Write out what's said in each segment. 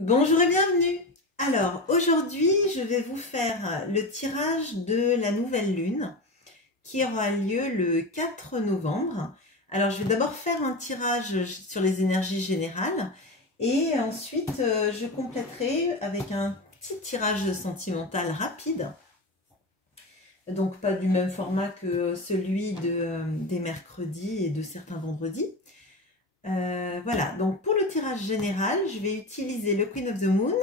Bonjour et bienvenue. Alors aujourd'hui je vais vous faire le tirage de la nouvelle lune qui aura lieu le 4 novembre. Alors je vais d'abord faire un tirage sur les énergies générales et ensuite je compléterai avec un petit tirage sentimental rapide. Donc pas du même format que celui des mercredis et de certains vendredis. Voilà, donc pour le tirage général, je vais utiliser le Queen of the Moon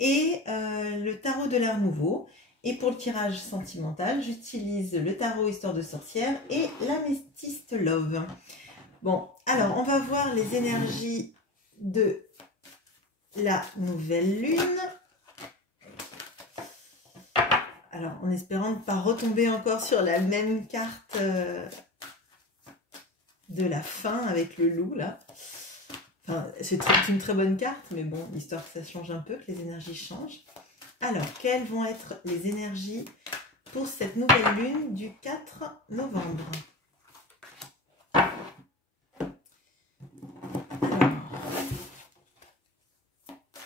et le tarot de l'air nouveau. Et pour le tirage sentimental, j'utilise le tarot Histoire de sorcière et l'Amethyst Love. Bon, alors on va voir les énergies de la nouvelle lune. Alors, en espérant ne pas retomber encore sur la même carte de la fin avec le loup, là. Enfin, c'est une très bonne carte, mais bon, histoire que ça change un peu, que les énergies changent. Alors, quelles vont être les énergies pour cette nouvelle lune du 4 novembre? Alors,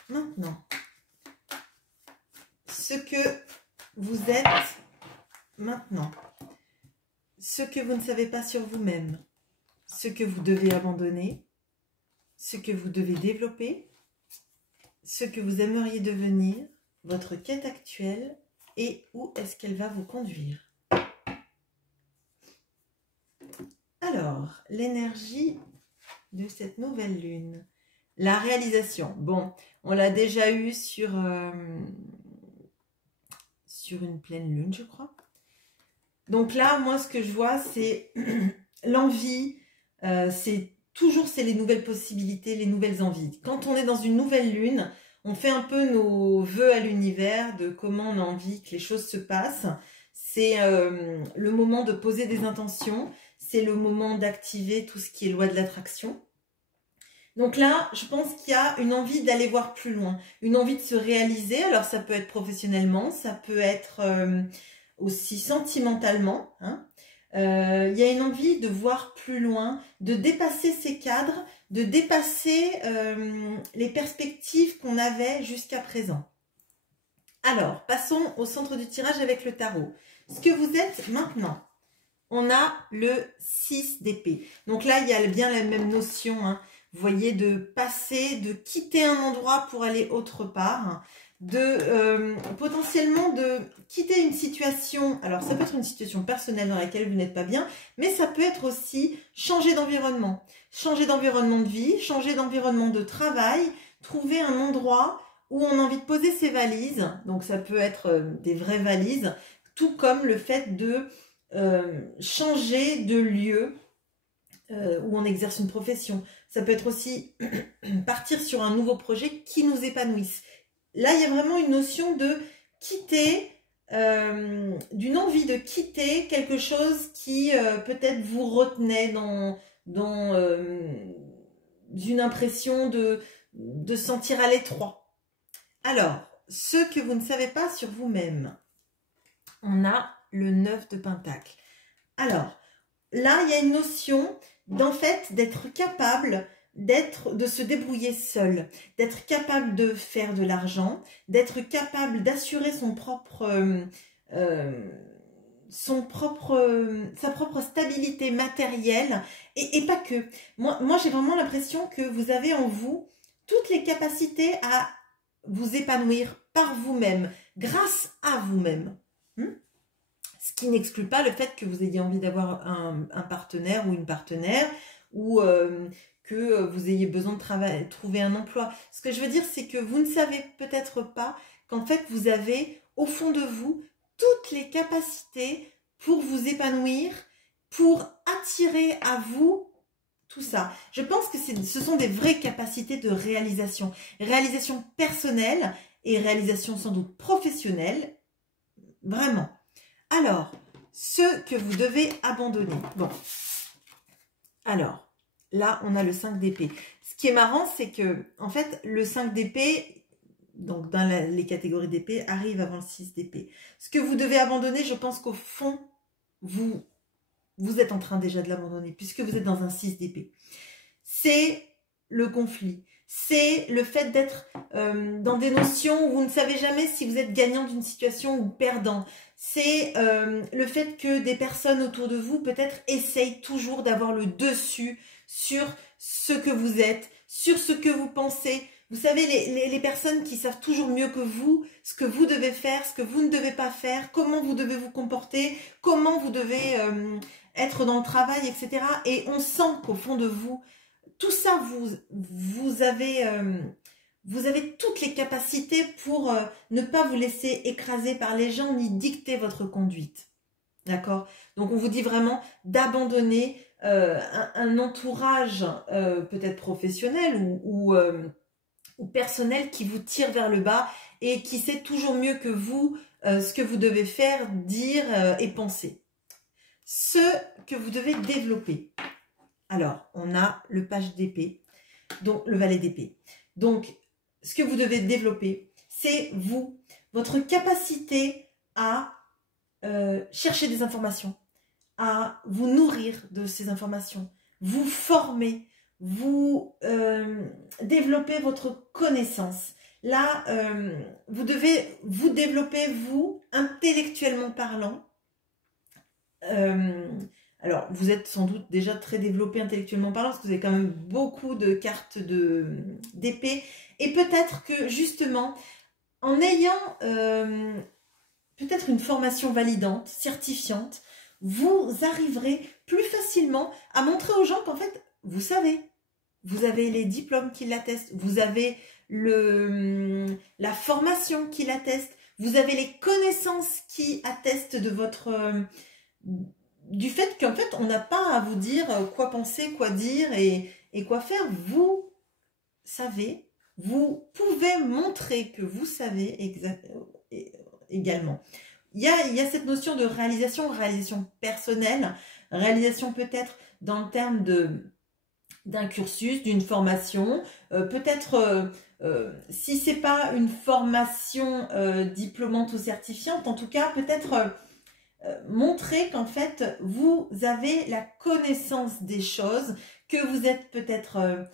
maintenant, ce que vous êtes maintenant, ce que vous ne savez pas sur vous-même, ce que vous devez abandonner, ce que vous devez développer, ce que vous aimeriez devenir, votre quête actuelle et où est-ce qu'elle va vous conduire. Alors, l'énergie de cette nouvelle lune. La réalisation. Bon, on l'a déjà eu sur une pleine lune, je crois. Donc là, moi, ce que je vois, c'est l'envie, c'est les nouvelles possibilités, les nouvelles envies. Quand on est dans une nouvelle lune, on fait un peu nos vœux à l'univers de comment on a envie que les choses se passent. C'est le moment de poser des intentions, c'est le moment d'activer tout ce qui est loi de l'attraction. Donc là, je pense qu'il y a une envie d'aller voir plus loin, une envie de se réaliser. Alors ça peut être professionnellement, ça peut être aussi sentimentalement, hein. Il y a une envie de voir plus loin, de dépasser ces cadres, de dépasser les perspectives qu'on avait jusqu'à présent. Alors, passons au centre du tirage avec le tarot. Ce que vous êtes maintenant, on a le 6 d'épée. Donc là, il y a bien la même notion, hein. Vous voyez, de passer, de quitter un endroit pour aller autre part, de potentiellement de quitter une situation. Alors ça peut être une situation personnelle dans laquelle vous n'êtes pas bien, mais ça peut être aussi changer d'environnement de vie, changer d'environnement de travail, trouver un endroit où on a envie de poser ses valises. Donc ça peut être des vraies valises, tout comme le fait de changer de lieu où on exerce une profession. Ça peut être aussi partir sur un nouveau projet qui nous épanouisse. Là, il y a vraiment une notion de quitter, d'une envie de quitter quelque chose qui peut-être vous retenait dans une impression de sentir à l'étroit. Alors, ce que vous ne savez pas sur vous-même, on a le 9 de Pentacle. Alors, là, il y a une notion d'en fait d'être capable de se débrouiller seul, d'être capable de faire de l'argent, d'être capable d'assurer sa propre stabilité matérielle et pas que. Moi j'ai vraiment l'impression que vous avez en vous toutes les capacités à vous épanouir par vous-même, grâce à vous-même. Ce qui n'exclut pas le fait que vous ayez envie d'avoir un partenaire ou une partenaire ou que vous ayez besoin de trouver un emploi. Ce que je veux dire, c'est que vous ne savez peut-être pas qu'en fait, vous avez au fond de vous toutes les capacités pour vous épanouir, pour attirer à vous tout ça. Je pense que ce sont des vraies capacités de réalisation personnelle et réalisation sans doute professionnelle, vraiment. Alors, ce que vous devez abandonner. Bon, alors, là, on a le 5 d'épée. Ce qui est marrant, c'est que, en fait, le 5 d'épée, donc dans les catégories d'épée, arrive avant le 6 d'épée. Ce que vous devez abandonner, je pense qu'au fond, vous êtes en train déjà de l'abandonner, puisque vous êtes dans un 6 d'épée. C'est le conflit. C'est le fait d'être dans des notions où vous ne savez jamais si vous êtes gagnant d'une situation ou perdant. C'est le fait que des personnes autour de vous peut-être essayent toujours d'avoir le dessus sur ce que vous êtes, sur ce que vous pensez. Vous savez, les personnes qui savent toujours mieux que vous ce que vous devez faire, ce que vous ne devez pas faire, comment vous devez vous comporter, comment vous devez être dans le travail, etc. Et on sent qu'au fond de vous, tout ça, vous avez toutes les capacités pour ne pas vous laisser écraser par les gens ni dicter votre conduite. D'accord? Donc, on vous dit vraiment d'abandonner un entourage peut-être professionnel ou personnel qui vous tire vers le bas et qui sait toujours mieux que vous ce que vous devez faire, dire et penser. Ce que vous devez développer. Alors, on a le page d'épée, donc le valet d'épée. Donc, ce que vous devez développer, c'est vous, votre capacité à chercher des informations, à vous nourrir de ces informations, vous former, vous développer votre connaissance. Là, vous devez vous développer, vous, intellectuellement parlant. Alors, vous êtes sans doute déjà très développé intellectuellement parlant, parce que vous avez quand même beaucoup de cartes d'épée. Et peut-être que, justement, en ayant peut-être une formation validante, certifiante, vous arriverez plus facilement à montrer aux gens qu'en fait, vous savez. Vous avez les diplômes qui l'attestent, vous avez la formation qui l'atteste, vous avez les connaissances qui attestent de votre... du fait qu'en fait, on n'a pas à vous dire quoi penser, quoi dire et quoi faire. Vous savez, vous pouvez montrer que vous savez également. Il y a cette notion de réalisation personnelle, réalisation peut-être dans le terme d'un cursus, d'une formation, peut-être si c'est pas une formation diplômante ou certifiante, en tout cas peut-être montrer qu'en fait vous avez la connaissance des choses, que vous êtes peut-être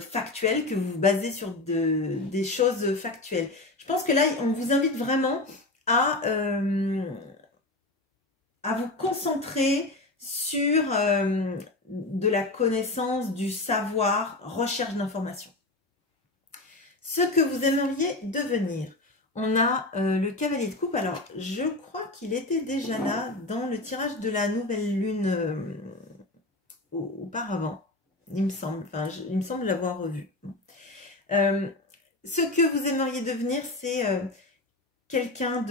factuel, que vous vous basez sur des choses factuelles. Je pense que là on vous invite vraiment à vous concentrer sur de la connaissance, du savoir, recherche d'informations. Ce que vous aimeriez devenir. On a le cavalier de coupe. Alors, je crois qu'il était déjà là dans le tirage de la nouvelle lune auparavant. Il me semble. Enfin, il me semble l'avoir revu. Ce que vous aimeriez devenir, c'est quelqu'un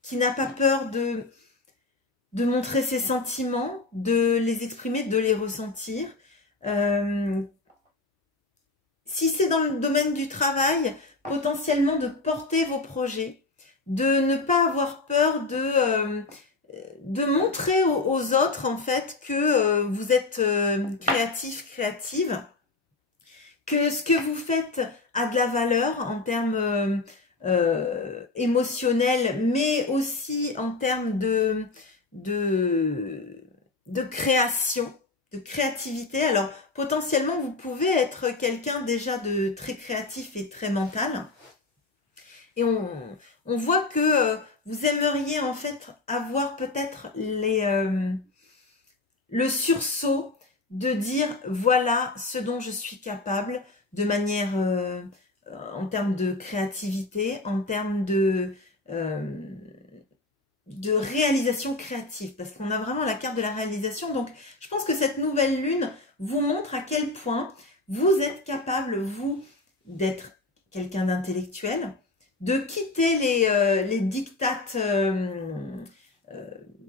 qui n'a pas peur de montrer ses sentiments, de les exprimer, de les ressentir. Si c'est dans le domaine du travail, potentiellement de porter vos projets, de ne pas avoir peur de montrer aux autres en fait que vous êtes créatif, créative, que ce que vous faites a de la valeur en termes émotionnels, mais aussi en termes de création, de créativité. Alors, potentiellement, vous pouvez être quelqu'un déjà de très créatif et très mental. Et on voit que vous aimeriez en fait avoir peut-être le sursaut de dire voilà ce dont je suis capable de manière en termes de créativité, en termes de réalisation créative, parce qu'on a vraiment la carte de la réalisation. Donc, je pense que cette nouvelle lune vous montre à quel point vous êtes capable, vous, d'être quelqu'un d'intellectuel, de quitter les dictates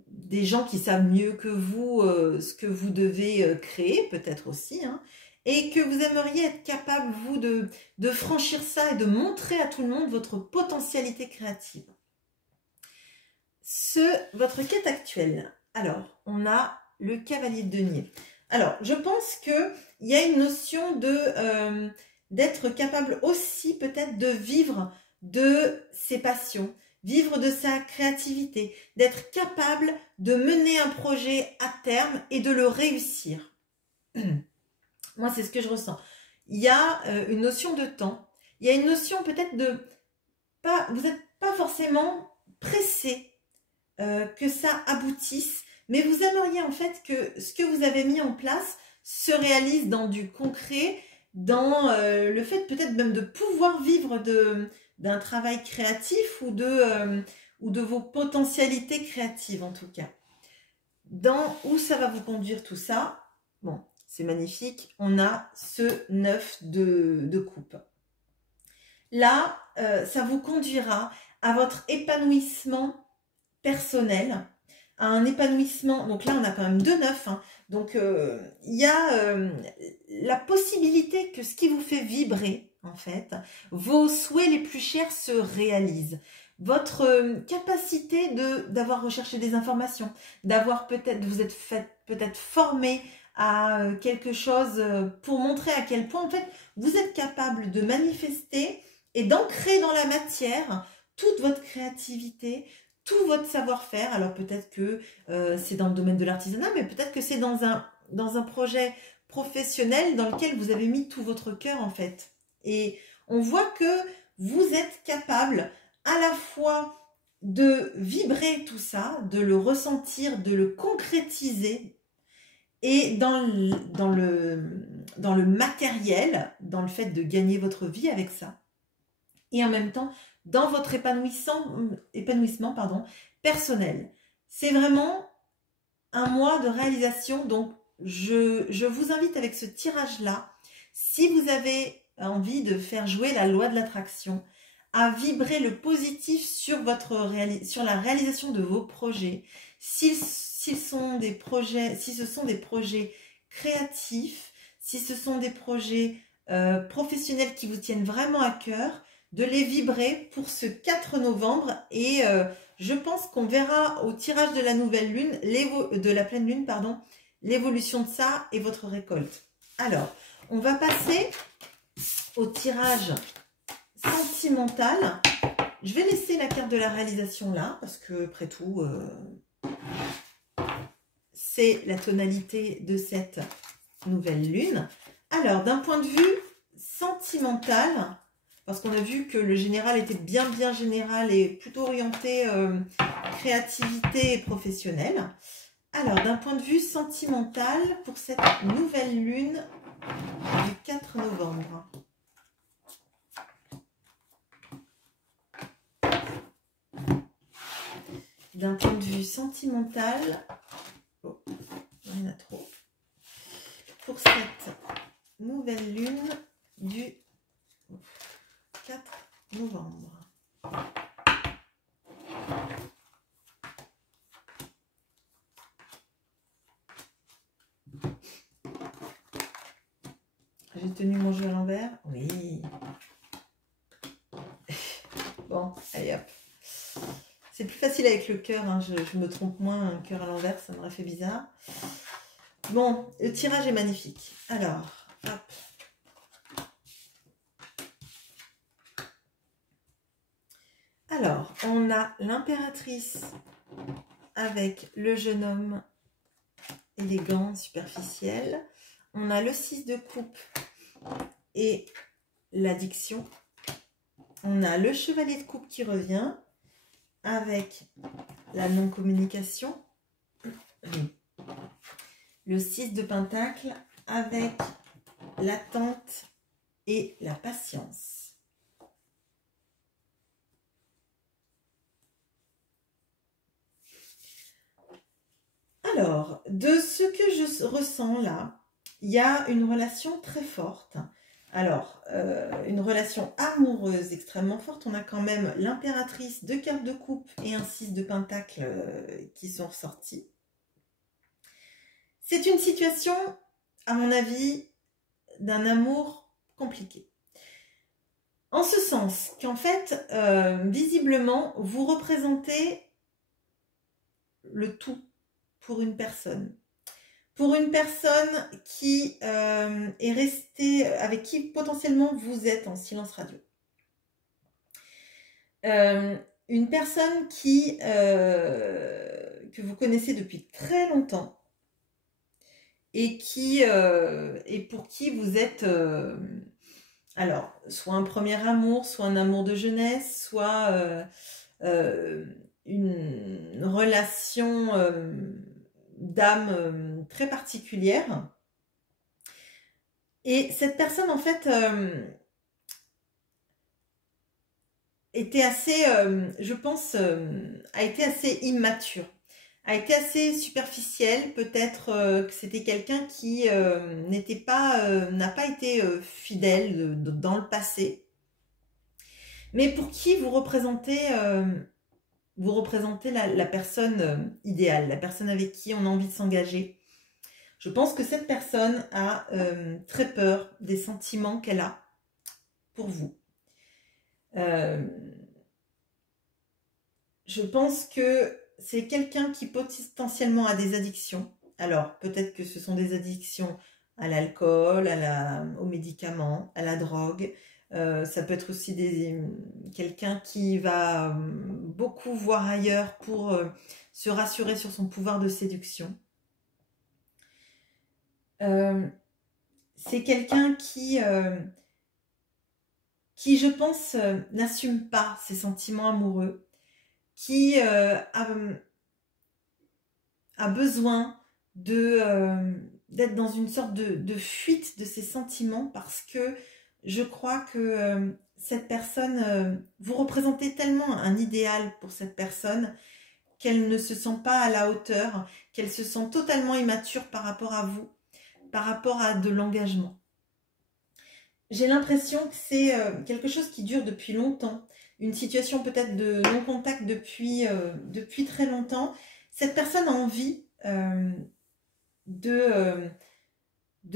des gens qui savent mieux que vous ce que vous devez créer, peut-être aussi, hein, et que vous aimeriez être capable, vous, de franchir ça et de montrer à tout le monde votre potentialité créative. Votre quête actuelle. Alors, on a le cavalier de denier. Alors, je pense qu'il y a une notion d'être capable aussi peut-être de vivre de ses passions, vivre de sa créativité, d'être capable de mener un projet à terme et de le réussir. Moi, c'est ce que je ressens. il y a une notion de temps. Il y a une notion peut-être de... vous n'êtes pas forcément pressé que ça aboutisse, mais vous aimeriez en fait que ce que vous avez mis en place se réalise dans du concret, dans le fait peut-être même de pouvoir vivre d'un travail créatif ou de vos potentialités créatives en tout cas. Dans où ça va vous conduire tout ça, bon, c'est magnifique, on a ce 9 de coupe. Là, ça vous conduira à votre épanouissement personnel, à un épanouissement, donc là on a quand même 2 9, hein, donc il y a la possibilité que ce qui vous fait vibrer, en fait, vos souhaits les plus chers se réalisent. Votre capacité d'avoir recherché des informations, d'avoir peut-être, vous êtes fait peut-être formé à quelque chose pour montrer à quel point en fait vous êtes capable de manifester et d'ancrer dans la matière toute votre créativité, tout votre savoir-faire. Alors peut-être que c'est dans le domaine de l'artisanat, mais peut-être que c'est dans un projet professionnel dans lequel vous avez mis tout votre cœur en fait. Et on voit que vous êtes capable à la fois de vibrer tout ça, de le ressentir, de le concrétiser, et dans le matériel, dans le fait de gagner votre vie avec ça, et en même temps dans votre épanouissement personnel. C'est vraiment un mois de réalisation, donc je vous invite avec ce tirage-là, si vous avez envie de faire jouer la loi de l'attraction, à vibrer le positif sur la réalisation de vos projets. Si ce sont des projets créatifs, si ce sont des projets professionnels qui vous tiennent vraiment à cœur, de les vibrer pour ce 4 novembre. Et je pense qu'on verra au tirage de la nouvelle lune, de la pleine lune, pardon, l'évolution de ça et votre récolte. Alors, on va passer au tirage sentimental. Je vais laisser la carte de la réalisation là, parce que après tout, c'est la tonalité de cette nouvelle lune. Alors, d'un point de vue sentimental, parce qu'on a vu que le général était bien général et plutôt orienté créativité et professionnelle. Alors, d'un point de vue sentimental, pour cette nouvelle lune du 4 novembre. D'un point de vue sentimental, oh, il y en a trop. Pour cette nouvelle lune du 4 novembre. J'ai tenu mon jeu à l'envers. Oui. Bon, allez hop. C'est plus facile avec le cœur, hein. Je me trompe moins, un cœur à l'envers, ça m'aurait fait bizarre. Bon, le tirage est magnifique. Alors, hop. Alors, on a l'impératrice avec le jeune homme élégant, superficiel. On a le 6 de coupe et l'addiction. On a le chevalier de coupe qui revient avec la non-communication. Le 6 de pentacle avec l'attente et la patience. Alors, de ce que je ressens là, il y a une relation très forte. Alors, une relation amoureuse extrêmement forte. On a quand même l'impératrice, 2 cartes de coupe et un 6 de pentacle qui sont ressortis. C'est une situation, à mon avis, d'un amour compliqué. En ce sens qu'en fait, visiblement, vous représentez le tout pour une personne. Pour une personne qui est restée, avec qui potentiellement vous êtes en silence radio. Une personne que vous connaissez depuis très longtemps et pour qui vous êtes, alors, soit un premier amour, soit un amour de jeunesse, soit une relation d'âme très particulière. Et cette personne, en fait, était assez, je pense, a été assez immature, a été assez superficielle. Peut-être que c'était quelqu'un qui n'a pas été fidèle dans le passé, mais pour qui vous représentez la personne idéale, la personne avec qui on a envie de s'engager. Je pense que cette personne a très peur des sentiments qu'elle a pour vous. Je pense que c'est quelqu'un qui potentiellement a des addictions. Alors, peut-être que ce sont des addictions à l'alcool, aux médicaments, à la drogue. Ça peut être aussi quelqu'un qui va beaucoup voir ailleurs pour se rassurer sur son pouvoir de séduction. C'est quelqu'un qui, je pense, n'assume pas ses sentiments amoureux, qui a besoin d'être dans une sorte de fuite de ses sentiments, parce que je crois que cette personne, vous représentez tellement un idéal pour cette personne qu'elle ne se sent pas à la hauteur, qu'elle se sent totalement immature par rapport à vous, par rapport à de l'engagement. J'ai l'impression que c'est quelque chose qui dure depuis longtemps, une situation peut-être de non-contact depuis très longtemps. Cette personne a envie de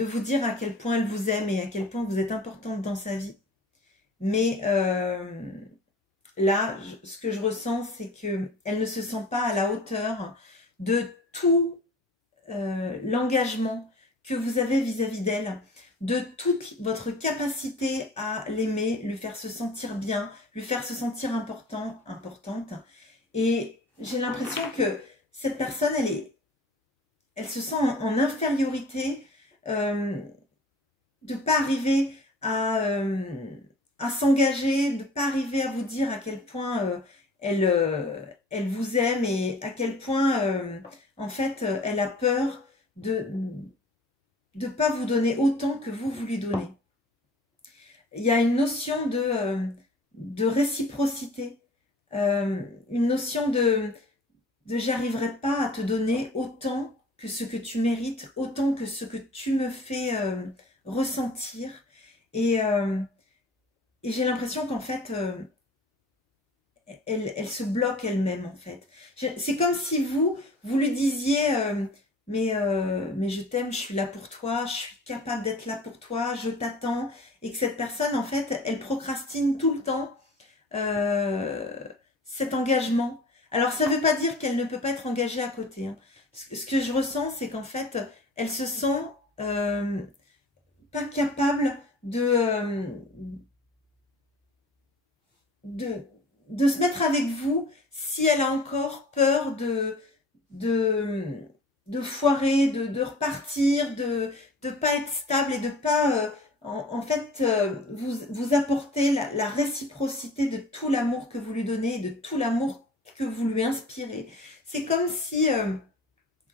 vous dire à quel point elle vous aime et à quel point vous êtes importante dans sa vie. Mais là, ce que je ressens, c'est qu'elle ne se sent pas à la hauteur de tout l'engagement que vous avez vis-à-vis d'elle, de toute votre capacité à l'aimer, lui faire se sentir bien, lui faire se sentir importante. Et j'ai l'impression que cette personne, elle se sent en infériorité de pas arriver à s'engager, de pas arriver à vous dire à quel point elle vous aime et à quel point en fait elle a peur de pas vous donner autant que vous lui donnez. Il y a une notion de réciprocité, une notion de j'arriverai pas à te donner autant que ce que tu mérites, autant que ce que tu me fais ressentir. Et j'ai l'impression qu'en fait, elle se bloque elle-même, en fait. C'est comme si vous lui disiez mais je t'aime, je suis là pour toi, je suis capable d'être là pour toi, je t'attends. Et que cette personne, en fait, elle procrastine tout le temps cet engagement. Alors, ça ne veut pas dire qu'elle ne peut pas être engagée à côté, hein. Ce que je ressens, c'est qu'en fait, elle se sent pas capable de se mettre avec vous si elle a encore peur de foirer, de repartir, de pas être stable et de pas en fait vous apporter la réciprocité de tout l'amour que vous lui donnez et de tout l'amour que vous lui inspirez. C'est comme si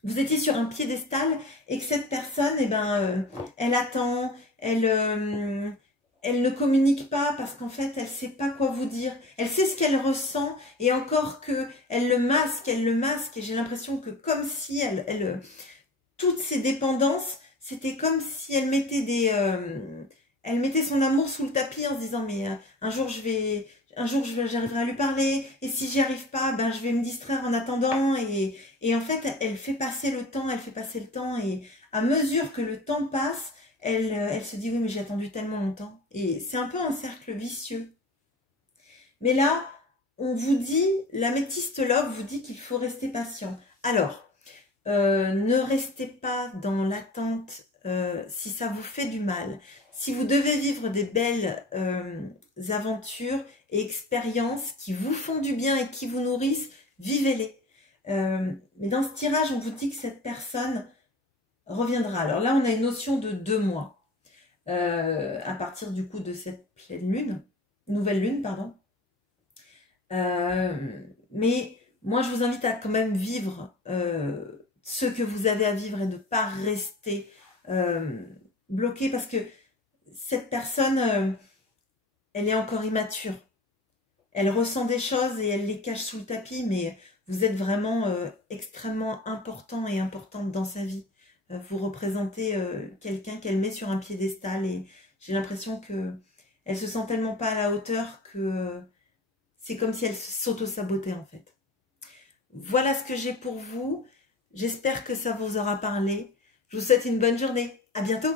vous étiez sur un piédestal et que cette personne, eh ben, elle attend, elle ne communique pas parce qu'en fait, elle sait pas quoi vous dire. Elle sait ce qu'elle ressent et encore que elle le masque. Et j'ai l'impression que comme si toutes ces dépendances, c'était comme si elle mettait elle mettait son amour sous le tapis en se disant mais j'arriverai à lui parler et si j'y arrive pas, ben je vais me distraire en attendant et en fait, elle fait passer le temps et à mesure que le temps passe, elle se dit oui mais j'ai attendu tellement longtemps et c'est un peu un cercle vicieux. Mais là, on vous dit, l'améthyste love vous dit qu'il faut rester patient. Alors, ne restez pas dans l'attente si ça vous fait du mal. Si vous devez vivre des belles aventures et expériences qui vous font du bien et qui vous nourrissent, vivez-les. Mais dans ce tirage, on vous dit que cette personne reviendra. Alors là, on a une notion de 2 mois. À partir du coup de cette pleine lune, nouvelle lune, pardon. Mais moi, je vous invite à quand même vivre ce que vous avez à vivre et de ne pas rester bloqué parce que cette personne, elle est encore immature. Elle ressent des choses et elle les cache sous le tapis, mais vous êtes vraiment extrêmement important et importante dans sa vie. Vous représentez quelqu'un qu'elle met sur un piédestal et j'ai l'impression que elle se sent tellement pas à la hauteur que c'est comme si elle s'auto-sabotait en fait. Voilà ce que j'ai pour vous. J'espère que ça vous aura parlé. Je vous souhaite une bonne journée. À bientôt.